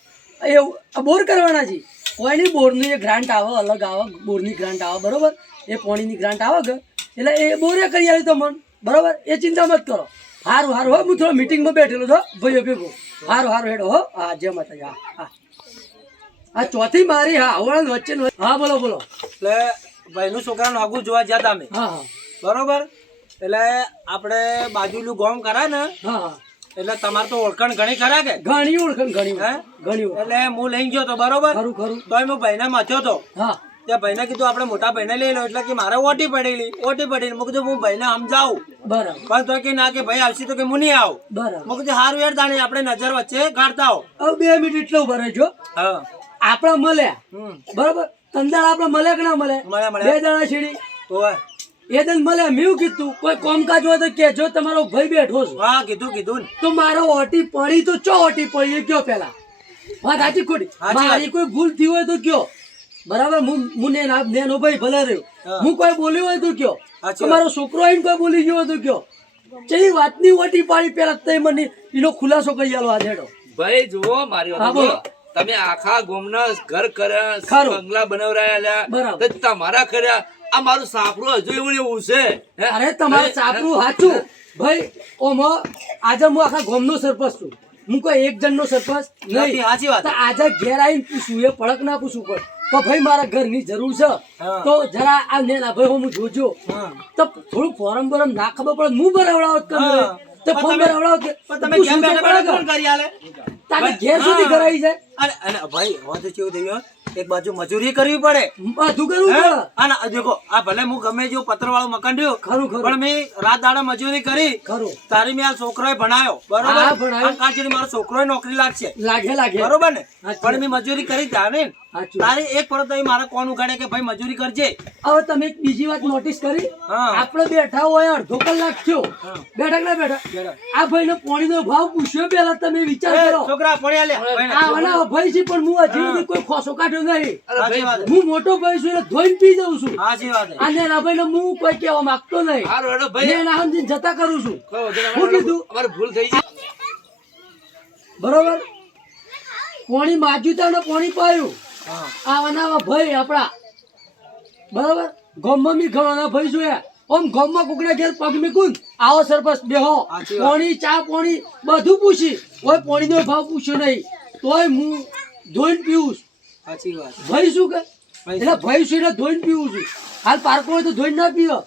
એવું બોર કરવાના છે કોઈની બોરની એ ગ્રાન્ટ આવે અલગ આવે બોરની ગ્રાન્ટ આવે બરોબર એ પાણીની ગ્રાન્ટ આવે કે એટલે એ બોરે કરી આવી તમને બરોબર એ ચિંતા મત કરો સારું સારું હો હું થોડો મિટિંગમાં બેઠેલો છો ભાઈઓ ભેગો સારું સારું હેડો હો હા જય માતાજી હા હા આ ચોથી મારી હા આવડે વચ્ચે હા બોલો બોલો એટલે ભાઈનું છોકરાનું હગું જોવા ગયા તા અમે હા હા બરોબર. એટલે આપણે બાજુનું ગામ કરાય ને હા હા એટલે તમારે તો ઓળખાણ ઘણી ખરા કે. ઘણી ઓળખાણ ઘણી હે? ઘણી ઓળખાણ એટલે હું લઈને ગયો તો બરોબર. ખરું ખરું તોય હું ભાઈને મથ્યો તો. હા ત્યાં ભાઈને કીધું આપણે મોટા ભાઈને લઈ લો એટલે કે મારે ઓટી પડી મેં કીધું હું ભાઈને સમજાવું બરાબર પણ તો કે ના કે ભાઈ આવશે તો કે હું નહીં આવું. બરાબર મેં કીધું સારું યાર તાણી આપણે નજર વચ્ચે કાઢતા હો. હવે 2 મિનિટ એટલે ઉભા રહેજો હા આપણા મળ્યા હમ બરોબર તંદાળ આપણે મળ્યા કે ના મળ્યા મળ્યા, 2 મળ્યા. દાડા છેડી તો એ દન મળ્યા મેં એવું કીધું કોઈ કામકાજ હોય તો કેજો તમારો ભાઈ બેઠો છે હા કીધું ને. તો મારો ઓટી પડી તો ચો ઓટી પડી એ કયો પેલા વાત સાચી ખોટી સાચી વાત. મારી કોઈ ભૂલ થઈ હોય તો કયો બરાબર હું નેનો ભાઈ ભલે રહ્યો હા. હું કોઈ બોલ્યો હોય તો કયો સાચી તમારો છોકરો આવીને કોઈ બોલી ગયો હોય તો કયો ચઈ વાતની ઓટી પાડી પેલા તઈ મને એનો ખુલાસો કરી આલો આ દેડો ભાઈ જુઓ મારી વાત હા, બોલો. જુઓ. તમે આખા ગામના ઘર કર્યા ખરું. બંગલા બનાવરાયા બરાબર. તો તમારા કર્યા આ મારું સાપરું હજુ એવું ને એવું છે હે? અરે તમારે સાપરું સાચું ભાઈ ઓમાં આજે હું આખા ગામનો સરપંચ છું હું કોઈ એક જણનો સરપંચ નહીં સાચી વાત. તો આજે ઘેર આવીને પૂછું એ પડક ના પૂછવું પડે કે ભાઈ મારા ઘરની જરૂર છે હા. તો જરા આ નેના ભાઈ હું જોજો હા. તો થોડું ફોરમ બોરમ ના ખબર પડે હું બરાવડાવત કરું હા. તો પણ ફોન તમે- બરાવડાવત કે પણ તમે પૂછવું ઘેર તો બેઠા પડે બેઠા કોણ કે? કરી આલે? તારે ઘેર સુધી હા. કરાવી જાય અને ભાઈ હવે તો કેવું થયું એક બાજુ મજૂરી કરવી પડે. બધું કરવું હે? પડે અને આ દેખો આ ભલે હું ગમે જેવું પત્ર વાળું મકાન રહ્યું ખરું ખરું પણ મેં રાત દાડા મજૂરી કરી ખરું તારી મેં આ છોકરોએ ભણાયો હા, બરોબર ભણાયો. આ કાચીને મારો છોકરોએ નોકરી લાગશે લાગે લાગે બરોબર ને સાચી પણ મેં મજૂરી કરી તારે સાચું. તારી એક પરત મારે કોણ ઉગાડે કે ભાઈ મજૂરી કરજે. હવે તમે એક બીજી વાત નોટિસ કરી હા. આપણે બેઠા હોય અડધો કલાક થયો બેઠા કે ના બેઠા આ ભાઈનો પાણીનો ભાવ પૂછ્યો પેલા તમે વિચાર એ, કરો છોકરા પડ્યા લે ભાઈને. આ વાના ભાઈ છે પણ હું હજી સુધી કોઈ ખોસો કાઢ્યો નહીં અરે સાચી ભાઈ વાત. હું મોટો ભાઈ છું એટલે ધોઈને પી જાઉં છું સાચી વાત છે. અને એના ભાઈને હું કોઈ કહેવા માંગતો નહીં હારું હેડો ભાઈ મેં એના સમજીને જતા કરું છું કોઈ વાંધો નહીં. શું કીધું? અમારે ભૂલ થઈ છે બરોબર પાણી માજ્યું તો પાણી પાયું હા. આ વનાવા ભાઈ આપણા બરાબર ગામમાં મી ઘણા ભાઈ જોયા ઓમ ગામમાં કુકડા ઘેર પગ મૂકું આવો સરપંચ બેહો સાચી વાત. પાણી ચા પાણી બધું પૂછી કોઈ પાણીનો ભાવ પૂછ્યો નહીં તોય હું ધોઈને પીવું છું. સાચી વાત. ભાઈ શું કે ભાઈ એટલે ભાઈ શું એટલે ધોઈને પીવું છું હાલ પાર્કો હોય તો ધોઈને ના પીવો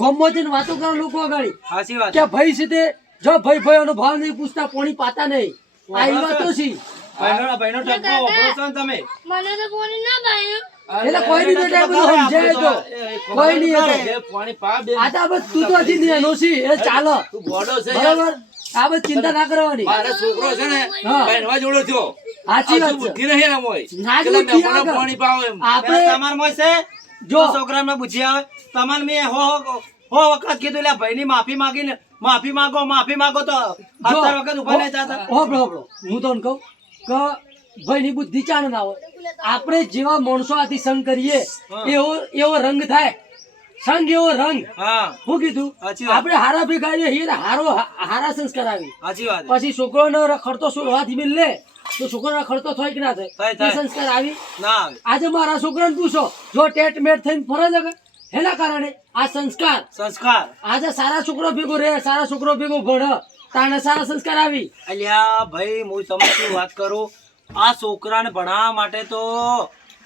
ગામમાં જઈને વાતો કરો લોકો આગળ સાચી વાત. કે ભાઈ છે તે જો ભાઈ ભાઈઓનો ભાવ નહીં પૂછતા પાણી પાતા નહીં આ ઈ વાતો છે ભાઈનો ટપકો વાપરો છો ને તમે. મને તો પાણી ના પાયું એટલે કોઈ નહીં બેટા એ બધું સમજાય તો કોઈ નહીં એ તો. બે પાણી પા બે આ તો બસ તું તો હજી નેનો છી એ ચાલો તું ગોડો છે યાર. બરાબર આ બધી ચિંતા ના કરવાની. મારે છોકરો છે ને હા. પહેરવા જોડો થયો. સાચી વાત હજુ છે. બુદ્ધિ નહીં એના મોય. ના જ પેલા બુદ્ધિ મહેમાનો આગળ. પાણી પાવે એમ. આપણે તમાર મોય છે જો. જો છોકરાને બુદ્ધિ આવે તમારે મેં હો વખત કીધું એટલે ભાઈની માફી માંગીને માફી માંગો તો 17 વખત ઉભા નહીં થતા. હોભળો, હોભળો. હું તમને કહું કે ભાઈની બુદ્ધિ ચાણ ના હોય. આપણે જેવા માણસો આથી સંગ કરીએ એવો રંગ થાય. સંગ એવો રંગ. હા હું કીધું સાચી વાત. આપણે હારા ભેગા રહીએ ને હારા સંસ્કાર આવી. સાચી વાત પછી છોકરોને રખડતો હાથી મિલ લે તો છોકરો રખડતો થાય કે ના થાય, થાય થાય. એ સંસ્કાર આવી. ના આવે આજે મારા છોકરાને પૂછો જો ટેટ મેટ થઈને ફરે છે કે એના કારણે આ સંસ્કાર આજે સારા છોકરો ભેગો રહે સારા છોકરો ભેગો ભણે તાને સારા સંસ્કાર આવી. અલ્યા ભાઈ હું તમને શું વાત કરું આ છોકરાને ભણાવવા માટે તો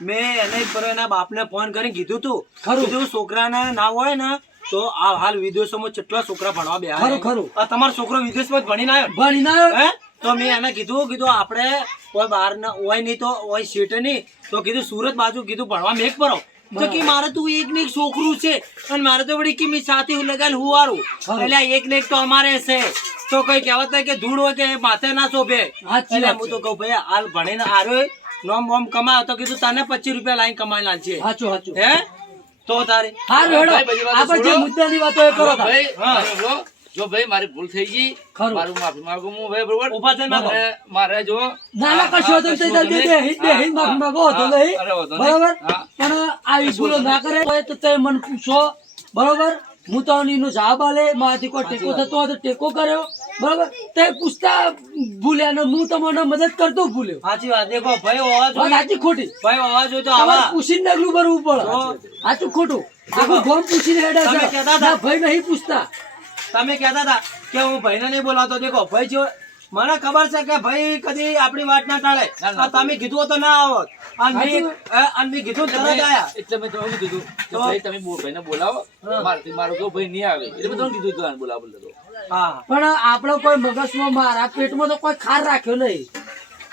મેં એને પર એના બાપને ફોન કરીને કીધું તું ખરું. કીધું છોકરાને ના હોય ને તો આ હાલ વિદેશોમાં કેટલા છોકરા ભણવા બે ખરું, ખરું. તમારો છોકરો વિદેશમાં જ ભણીને આવ્યો ભણી ના આવ્યો? હે તો મેં એને કીધું આપણે કોઈ બહાર ના હોય નહીં તો હોય સીટ નહીં તો કીધું સુરત બાજુ કીધું ભણવા મેઘ પરો તો કે મારે તું એક ને એક છોકરું છે અને મારે તો વળી કે મેં સાથે લગાડ હું વારું એટલે એક ને એક તો અમારે છે તો કઈ કહેવત હોય કે ધૂળ હોય કે માથે ના શોભે સાચી એટલે વાત હું છે. તો કહું ભાઈ હાલ ભણીને આર્યો નોમ બોમ કમાવ તો કીધું તને 25 રૂપિયા લાઈન કમાઈ લાગશે સાચું સાચું. હે તો તારે હારું હેડો ભાઈ, બધી વાતો આપણે જે છોડો. મુદ્દાની વાતો એ કરો તાર. ભાઈ, હા. મારે જો ભાઈ મારી ભૂલ થઈ ગઈ ખરું. મારું માફી માંગુ હું ભાઈ બરોબર ઊભા થઈને માગો. મારે જો ના ના કશો વાંધો નહીં. તે બે માફી માંગો હતો નહીં અરે વાંધો નહીં. બરોબર હા. પણ આવી ભૂલો ના કરે હોય તો તે મને પૂછો બરોબર હું તો એનો જવાબ આલે મારાથી કોઈ ટેકો થતો હોય તો ટેકો કર્યો બરોબર તે પૂછતા ભૂલ્યા ને હું તમને મદદ કરતો ભૂલ્યો. સાચી વાત દેખો ભાઈ હોવા વાત જોઈએ સાચી ખોટી ભાઈ હોવા જોઈએ તો તમારે આવા પૂછીને ડગલું ભરવું પડે. સાચું ખોટું આખું ગામ પૂછીને હેડા તમે છે. કહેતા હતા. ના, ભાઈ નહીં પૂછતા. તમે કહેતા હતા કે હું ભાઈને નહીં બોલાવતો દેખો ભાઈ જો મને ખબર છે કે ભાઈ કદી આપણી વાત ના ટાળે ના, ના. આ તમે કીધું હોત તો ના આવત અને મેં કીધું તરત આયા એટલે મેં તમને કીધું કે ભાઈ તમે ભાઈને બોલાવો મારથી મારું કેવું ભાઈ નહીં આવે એટલે મેં તમને કીધું હતું આને બોલાવો બોલતો હા પણ આપણો કોઈ મગજમાં મારા પેટમાં તો કોઈ ખાર રાખ્યો નહીં.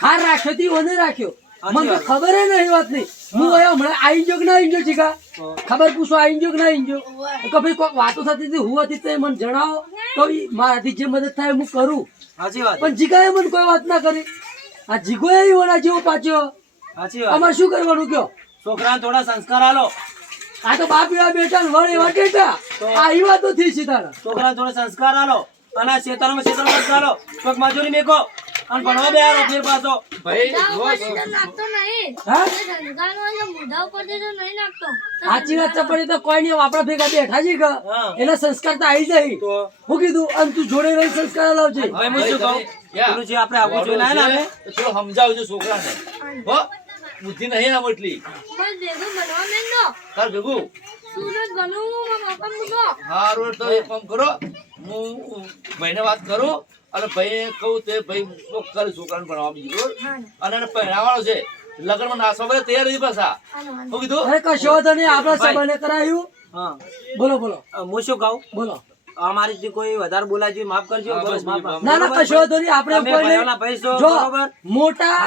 ખાર રાખ્યો તી ઓને રાખ્યો મને તો ખબર નહીં વાત નહીં. હું અહીંયા હમણાં આઈ ગયો કે ના આઈ ગયો જીગા ખબર પૂછો આઈ ગયો કે ના આઈ ગયો કે ભાઈ કોઈક વાતો થતી હતી હું હતી તે મને જણાવો તો ઈ મારાથી જે મદદ થાય હું કરું. સાચી વાત પણ જીગાએ મને કોઈ વાત ના કરી. આ જીગો એ ઓના જેવો પાછો સાચી વાત અમારે શું કરવાનું કયો? છોકરાને થોડા સંસ્કાર આલો આ તો બાપ એવા બેટા ને વડ એવા ટેટા આ ઈ વાતો થઈ છે તારા. છોકરાને થોડા સંસ્કાર આલો અને આ ખેતરમાં આલો કોઈક મજૂરી મેકો અને ભણવા બેહારો ફેર પાછો ભાઈ જો નાખતો નહીં હા સંસ્કારનો જે મોઢા ઉપર થી તો નહીં નાખતો સાચી વાત છે પણ એ તો કોઈ નહીં આપડા ભેગા બેઠા છે કે હા. એના સંસ્કાર તો આવી જાય. તો હું કીધું અને તું જોડે રહી સંસ્કાર લાવજે. હવે હું શું કહું પેલું જે આપણે આગળ જોઈને આયા ને તો થોડો સમજાવજો છોકરાને હો બુદ્ધિ નહીં આમ એટલી બસ ભેગું બનવા માંડો તાર ભેગું સુરત બનવું મારા પપ્પા મૂકો હારું તો એક કામ કરો હું ભાઈને વાત કરું અને ભાઈ કહું તે ભાઈ કોક કરે છોકરાને ભણવા બીજું અને એને પહેરાવાનો છે લગ્નમાં નાસવા બધા તૈયાર નથી પાછા શું કીધું અરે કશો વાંધો નહીં આપડા સભાને કરાયું. હા બોલો બોલો હું શું કહું બોલો. અમારી કોઈ વધારે બોલાય છે માફ કરજો હા, બસ, બસ, માફ, માફ. માફ. ના ના કશો વાંધો નહીં આપણે તમે કોઈ ભાઈઓના ભાઈ છો, નહીં. જો બરોબર? મોટા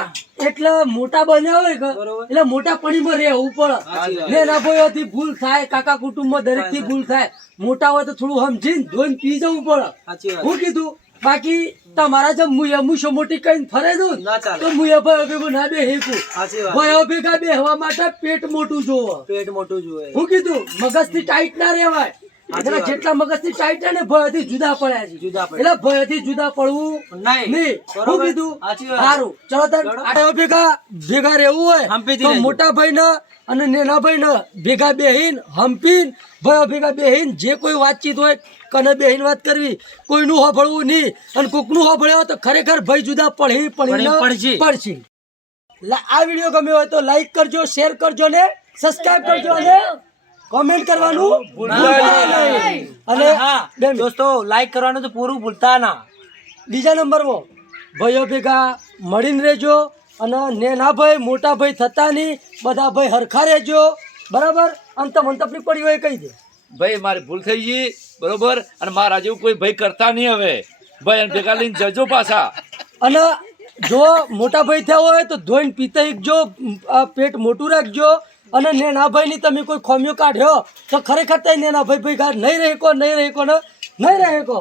એટલે મોટા બન્યા હોય કે બરોબર. એટલે મોટા પણીમાં રહેવું પડે. સાચી વાત. નાના ભાઈઓથી ભૂલ થાય કાકા કુટુંબમાં દરેક થી ભૂલ થાય. મોટા હોય તો થોડું સમજીને ધોઈને પી જવું પડે. સાચી વાત. હું કીધું બાકી તમારા જેમ મુસો મોટી કઈ ફરે દઉં ના ચાલે. તો મુયા ભાઈ ભેગું ના બે હેકું સાચી વાત. ભાઈઓ ભેગા બેહવા માટે પેટ મોટું જોવો. પેટ મોટું જોઈએ હું કીધું મગજ થી ટાઈટ ના રહેવાય. સાચી એટલે વાત. જેટલા મગજ થી ટાઈટ ને ભય થી જુદા પડ્યા છે. જુદા પડ્યા. એટલે ભય થી જુદા પડવું નહીં. નહીં. બરોબર. હું કીધું સાચી વાત. સારું ચલો તને ચલો. આટલા ભેગા રહેવું હોય હંપીથી તો રહેજો. મોટા ભાઈ ને અને નાના ભાઈ ને ભેગા બેહીન હંપીન ભાઈઓ ભેગા બેહીન જે કોઈ વાતચીત હોય કને બેહીન વાત કરવી કોઈનું હોભળવું નહીં અને કોકનું હોભળ્યો તો ખરેખર ભાઈ જુદા પડશે. પડશે. આ વિડીયો ગમ્યો હોય તો લાઈક કરજો શેર કરજો ને સબસ્ક્રાઇબ કરજો અને કોમેન્ટ કરવાનું ભૂલતા નહીં. અને હા બે મિનિટ. દોસ્તો લાઈક કરવાનું તો પૂરું ભૂલતા ના બીજા નંબરમાં ભાઈઓ ભેગા મળીને રહેજો અને નેના ભાઈ મોટા ભાઈ થતા નહીં બધા ભાઈ હરખા રહેજો બરાબર અંત તકલીફ પડી હોય કહી દે. ભાઈ મારી ભૂલ થઈ ગઈ બરોબર અને મારા જેવું કોઈ ભાઈ કરતા નહીં હવે ભાઈ એને ભેગા લઈને જજો પાછા અને જો મોટા ભાઈ થયા હોય તો ધોઈને પીતા જો પેટ મોટું રાખજો અને નેના ભાઈની તમે કોઈ ખોમિયો કાઢ્યો તો ખરેખર તે નેના ભાઈ ભેગા નહીં રહે કો નહીં રહે કો ને નહીં રહે કો.